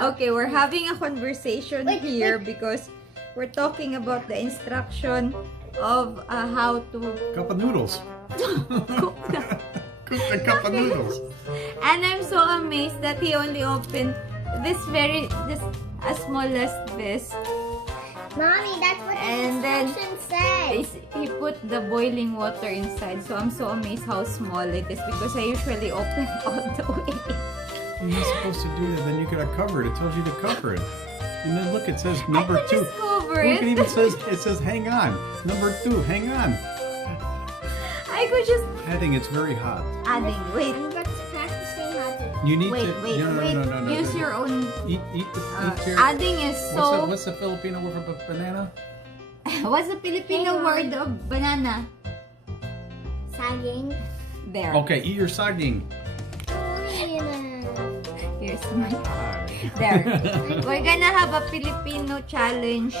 Okay, we're having a conversation Wait, here because we're talking about the instruction of how to Cup of noodles. cook the. Cook the cup of noodles. And I'm so amazed that he only opened this as small as this. Mommy, that's what And the then instruction says. He put the boiling water inside. So I'm so amazed how small it is because I usually open all the way. You're not supposed to do that. Then you gotta cover it. It tells you to cover it. And then look, it says I number could 2. just cover Look, it. it says hang on. Number 2, hang on. I could just Adding, it's very hot. adding. Wait. I'm practicing how to. You need Wait, to. wait, no, wait. no, no, no, no, Use no. your own. Eat your. Adding is so. What's the Filipino word for banana? What's the Filipino Hang on. word of banana? Sagging. There. Okay, eat your saging. Here's my. Hi. There. We're gonna have a Filipino challenge.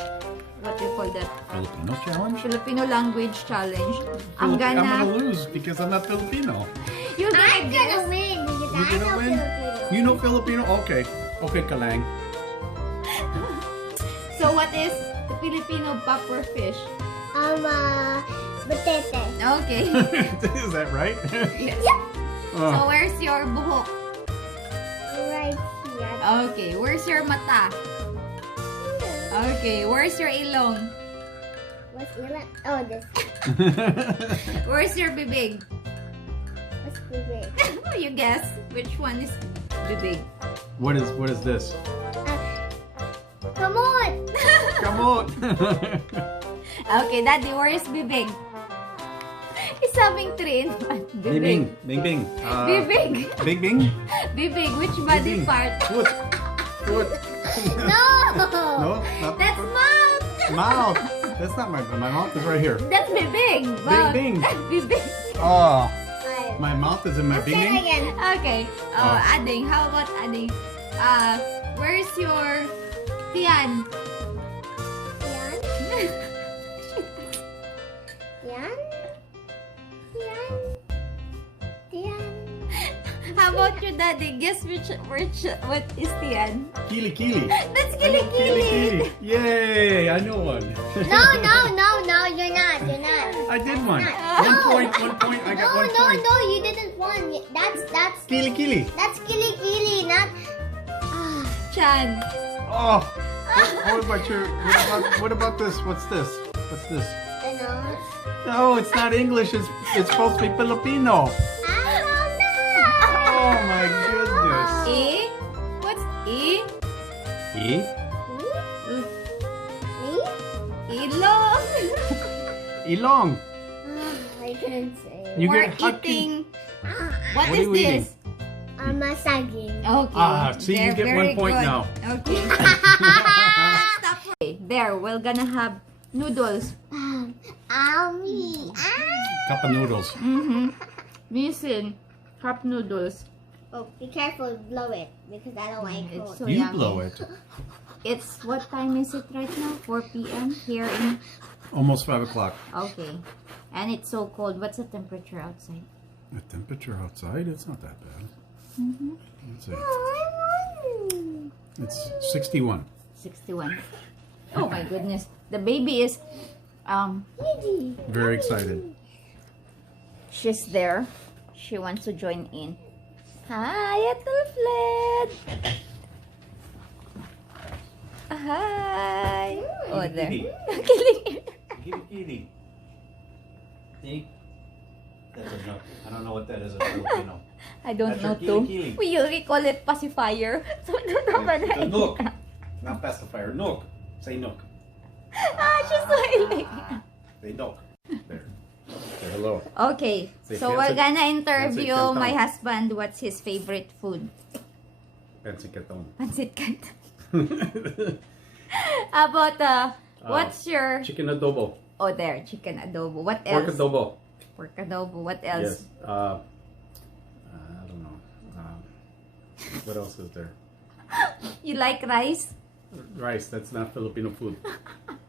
What do you call that? Filipino challenge? Filipino language challenge. I'm gonna lose because I'm not Filipino. You're gonna I'm guess. gonna win because You're I gonna know win? Filipino. You know Filipino? Okay. Okay, Kalang. So what is the Filipino puffer fish? Batete. Okay. Is that right? Yes. Oh. So where's your buhok? Right here. Okay. Where's your mata? Okay. Where's your ilong? What's yellow? Oh, this. Where's your bibig? What's big? You guess which one is bibig? What is this? Come on. Come on. Okay, Daddy, where is bibig? He's having 3 in 1. Bing bing. Bing bing. Bibig. Bing bing. Bibig, which body Bibig. part? Foot. Foot. No. No, not That's foot. mouth. Mouth. That's not my mouth is right here. That's bibig. Bing. Bibig. Oh, my mouth is in my Say bing it bing. again. Okay. Oh. Adding. How about adding? Where's your tiyan? Yan. Yan. Yan. Yan. How about your daddy? Guess what is tiyan? Kili kili. That's I know kilikili. Yay! I know one. No, you're not. You're not. I did one. No. 1 point. I got 1 point. No, you didn't one. That's Kili kili. kili, not. Chan. Oh. What about your? What about this? What's this? What's this? The nose. No, it's not English. It's supposed to be Filipino. I don't know. Oh my goodness. E? What's E? E? Me? Ilong. Ilong. I couldn't say. You We're get hot eating. What What are is you eating? this? Massaging. Okay. See, you They're get very 1 point good. now. Okay. Stop. Okay, there, we're gonna have noodles. Me. Cup of noodles. Mm-hmm. Listen, cup noodles. Oh, be careful, blow it because I don't like It's cold. so You yummy. blow it. It's, what time is it right now? 4 p.m. here in... Almost 5 o'clock. Okay. And it's so cold. What's the temperature outside? The temperature outside, it's not that bad. Mm-hmm. Let's see. Oh, It's 61. 61. Oh my goodness. The baby is... Very excited. She's there. She wants to join in. Hi, Ethelfled! Hi! Oh, there. Kidding. Kitty kitty. See? That's a nook. I don't know what that is in Filipino. I don't That's know your too. kilikili. We usually call it pacifier. So I don't know what The I nook. Not pacifier. Nook. Say nook. She's smiling. Say nook. There. Say hello. Okay, Say so we're fancy- gonna interview fancy my canton. husband. What's his favorite food? Fancy katon. Pancit canton. How about what's your... Chicken adobo. Oh, there, chicken adobo. What Pork else? adobo. Pork adobo. What else? Yes. I don't know. What else is there? You like rice? Rice. That's not Filipino food.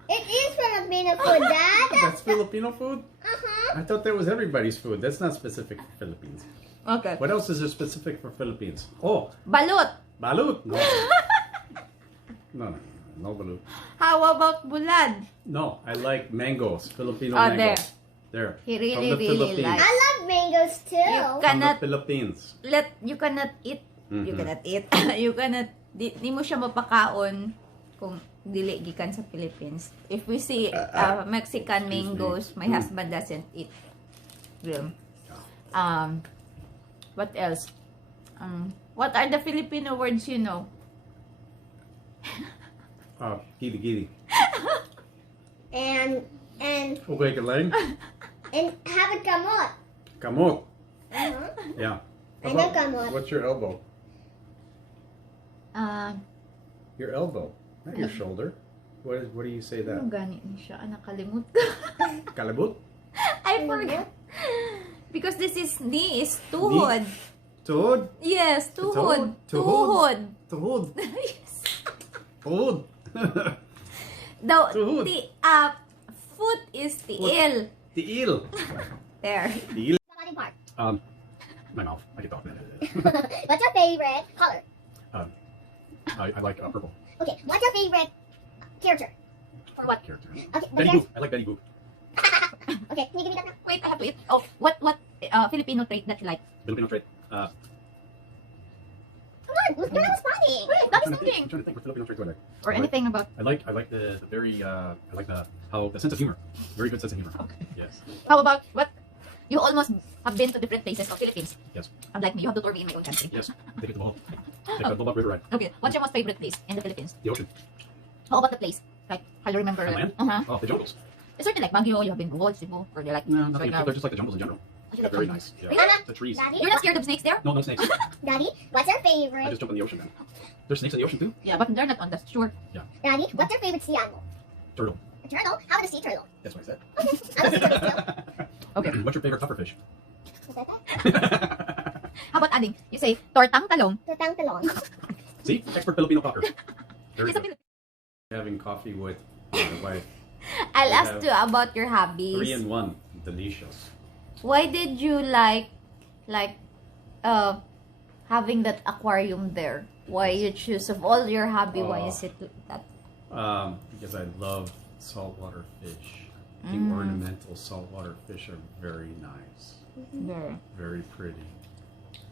it is Filipino food, Dad. That's Filipino food? Uh-huh. I thought that was everybody's food. That's not specific for Philippines. Okay. What else is there specific for Philippines? Oh, Balut. balut. No. No balut. How about bulad? No, I like mangoes. Filipino Oh, mango. there. There. He From really, the really Philippines. likes. I love mangoes too. You From the cannot Philippines. you cannot eat. You Mhm. cannot eat. You cannot di mo siya mapakaon kung dili gikan sa Philippines. If we see Mexican Excuse me. mangoes, my husband doesn't eat them. What else? What are the Filipino words you know? Gili. And Okay, Kaleng. have it kamot. Kamot. Uh-huh. Yeah. I How know about- kamot. What's your elbow? Your Your elbow, not your shoulder. What do you say ano that? gani ni siya? Nakalimut ko. Kalabut? I forgot. Because this is knee is tuhod. Tuhod? Yes, tuhod. Tuhod. Tuhod. Tuhod. Yes. Tuhod. Tuhod. The foot is tiil. Tiil. There. Tiil. Body part. My mouth. I get off. What's your favorite color? I like purple Okay, what's your favorite character? For what? character. Okay, Betty Boop. I like Betty Boop. Okay, can you give me that now? Wait, I have to eat. Oh, what Filipino trait that you like? Filipino trait. Come on, you're not responding. That is I'm nothing. trying to think. What Filipino trait do I like? Or anything about. I like the very I like the sense of humor. Very good sense of humor. Okay. Yes. How about what? You almost have been to different places of Philippines. Yes. Unlike me, you have to tour me in my own country. Yes. Take it to Bohol. Take the Bohol River ride. Okay, what's your most favorite place in the Philippines? The ocean. How about the place? Like, how do you remember? The land? Uh-huh. Oh, the jungles. It's certainly like Baguio, you have been Bohol, Cebu, or they're like. No, nothing. Like, They're just like the jungles in general. They're very nice. Yeah. Really? The trees. Daddy? You're not scared of snakes there? No snakes. Daddy, what's your I favorite? just jump in the ocean then. There's snakes in the ocean too. Yeah, but they're not on the shore. Daddy, what's your favorite sea animal? Turtle. A turtle? How about a sea turtle? That's what I said. Okay, I love sea turtles too. Okay. What's your favorite pufferfish? Is that that? How about adding? You say, tortang talong. Tortang talong. See, expert Filipino talker. Very It's a good. Filipino. Having coffee with my wife. I'll We ask have you about your hobbies. 3-in-1. Delicious. Why did you like having that aquarium there? Why you choose of all your hobby? Why is it that? Because I love saltwater fish. The Mm. ornamental saltwater fish are very nice. There. Very pretty.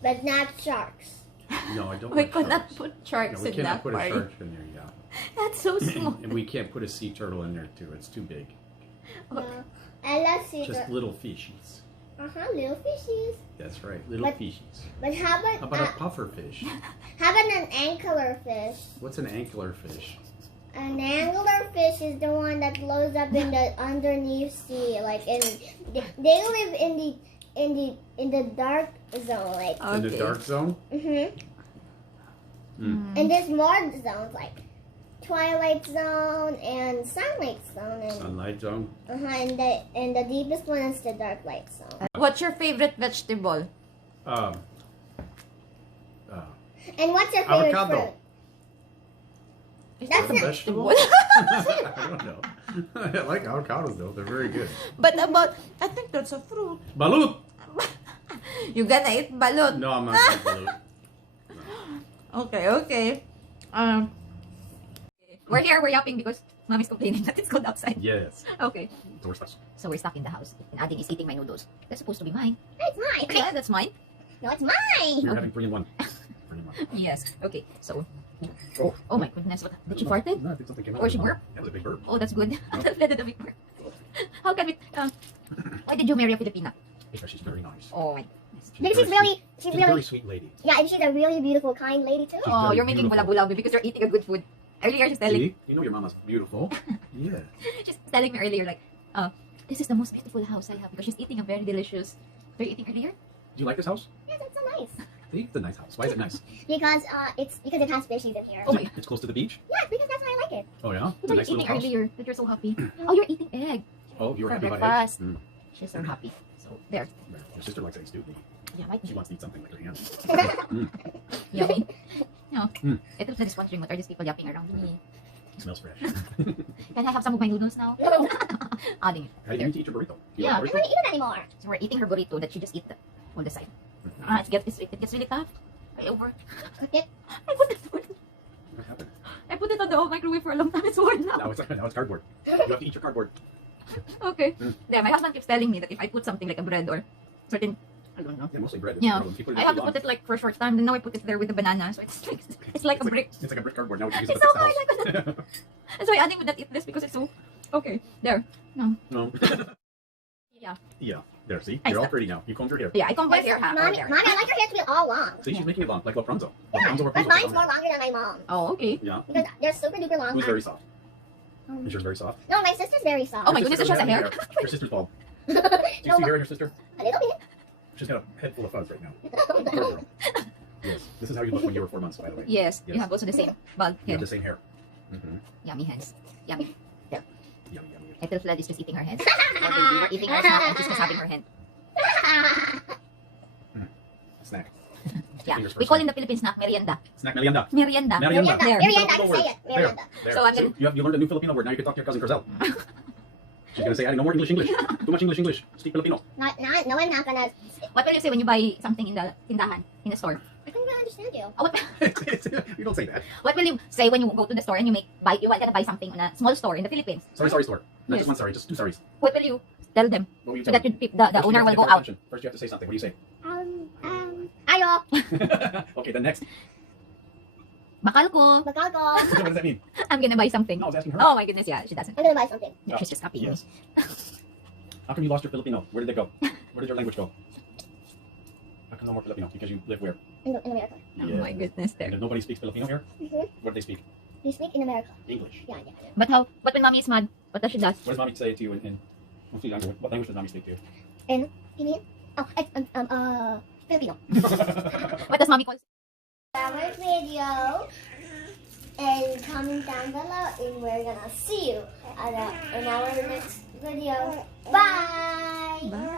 But not sharks. No, I don't We like cannot sharks. put No, sharks we in the cannot put a aquarium. shark in there, yeah. That's so small. And we can't put a sea turtle in there too. It's too big. No. I love sea Just turtles. little fishies. Little fishies. That's right, little But- fishies. But How about a puffer fish? how about an angler fish? What's an angler fish? An angler fish is the one that blows up in the underneath sea, like they live in the dark zone, like. In the dark zone? Mhm. Mm. And there's more zones like Twilight Zone and Sunlight Zone, and Sunlight zone? and the deepest one is the Dark Light Zone. What's your favorite vegetable? Um, And what's your favorite Avocado. fruit? Is That's that a a vegetable? vegetable? I don't know. I like avocados though. They're very good. But about, I think that's a fruit. Balut! You gonna eat balut? No, I'm not going balut. Okay, okay. We're here, we're yapping because Mommy's complaining that it's cold outside. Yes. Okay. Door stuff. So we're stuck in the house. And Adding is eating my noodles. That's supposed to be mine. It's mine. Yeah, that's mine. No, it's mine. You're having 3-in-1. 3-in-1. Yes. Okay. So. Oh. Oh my goodness. What? Did she farted? No, I think something came out. Or she burped? That was a big burp. Oh, that's good. That led to the big part. How can we? Why did you marry a Filipina? Because she's very nice. Oh my. Because very she's really, sweet. she's She's a very really, sweet lady. yeah, and she's a really beautiful, kind lady too. She's Oh, very you're making beautiful. bula-bula because you're eating a good food. Earlier, she's telling. See? You know your mama's beautiful. Yeah. She's telling me earlier like, this is the most beautiful house I have because she's eating a very delicious. They're eating earlier. Do you like this house? Yes, it's so nice. See? It's a nice house. Why is it nice? Because because it has fishies in here. Oh my. It's close to the beach? Yeah, because that's why I like it. Oh yeah? What It's a are nice you little eating house. earlier that you're so happy? Oh, you're eating egg. Oh, you were For happy about breakfast. eggs? Mm. She's so happy. So there. Your sister likes eggs too. Yeah, might She be. wants to eat something like her hand. Yummy. No. Mm. Ito just wondering what are these people yapping around me. It smells fresh. Can I have some of my noodles now? Adding it. How do you need to eat your burrito? You Yeah. I like don't burrito? want to eat it anymore. So we're eating her burrito that she just eat on the side. It gets really tough. I over. Okay. I put the food. What happened? I put put it on the microwave for a long time. It's worn now. Now it's cardboard. You have to eat your cardboard. Okay. Yeah, my husband keeps telling me that if I put something like a bread or certain, I don't know. Yeah, mostly bread. It's Yeah. the problem. People I have to put it like for a short time. Then now I put it there with the banana, so it's like a brick. It's like a brick cardboard. Now we can use It's it to so fix hard. the house. That's why Annie would not eat this because it's so. Okay, there. No. No. Yeah. Yeah. There, see? I You're all stop. pretty now. You combed your hair. Yeah, I combed my hair half. Mommy, Mommy, I like your hair to be all long. See, she's making it long, like Rapunzel. Yeah, Rapunzel, but mine's more longer than my mom's. Oh, okay. Yeah. Because they're super duper long. Who's very soft? Um, Is yours very soft? No, my sister's very soft. Oh my Your goodness, sister she has a doesn't hair. have Your sister's bald. Do you No, see hair in your sister? a little bit. She's got a head full of fuzz right now. Poor girl. Yes. This is how you look when you were 4 months, by the way. Yes, Yes. you have also the same bald You have head. the same hair. Mm-hmm. Yummy hands. Yummy. Yummy, yummy. Ethel Flood is just eating her hands. Oh, baby, we're eating our snack and she's just having her hand. Snack. Yeah, Fingers we first. call in the Philippines snack merienda. Snack merienda. Merienda. Merienda. There. Merienda, Filipino say word. it. Merienda. There. So I'm See, gonna- you learned a new Filipino word. Now you can talk to your cousin Carzel. She's gonna say, "I no more English. Too much English. Speak Filipino." No, I'm not gonna. What will you say when you buy something in the tindahan, in the store? I couldn't really understand you. Oh, what, You don't say that. what will you say when you go to the store and you you want to buy something in a small store in the Philippines? Sorry, store. Not Yes. just one sorry, just two sorries. What will you tell them What will you so tell that them? the First, you owner have will to go get their out? attention. First, you have to say something. What do you say? Ayo. Okay, then next. Bakal ko. Bakal ko. What does that mean? I'm gonna buy something. No, I was asking her. Oh my goodness, yeah, she doesn't. I'm gonna buy something. Yeah, she's just copying Yes. me. How come you lost your Filipino? Where did it go? Where did your language go? How come no more Filipino? Because you live where? In America. Oh Yeah. my goodness, And there. if nobody speaks Filipino here, Mm-hmm. what do they speak? You speak in America. English. Yeah. But when mommy is mad, what does she does? What does mommy say to you in what language does mommy speak to you? You mean? Oh, Filipino. What does mommy call? Our video and comment down below, and we're gonna see you in our next video. Bye. Bye.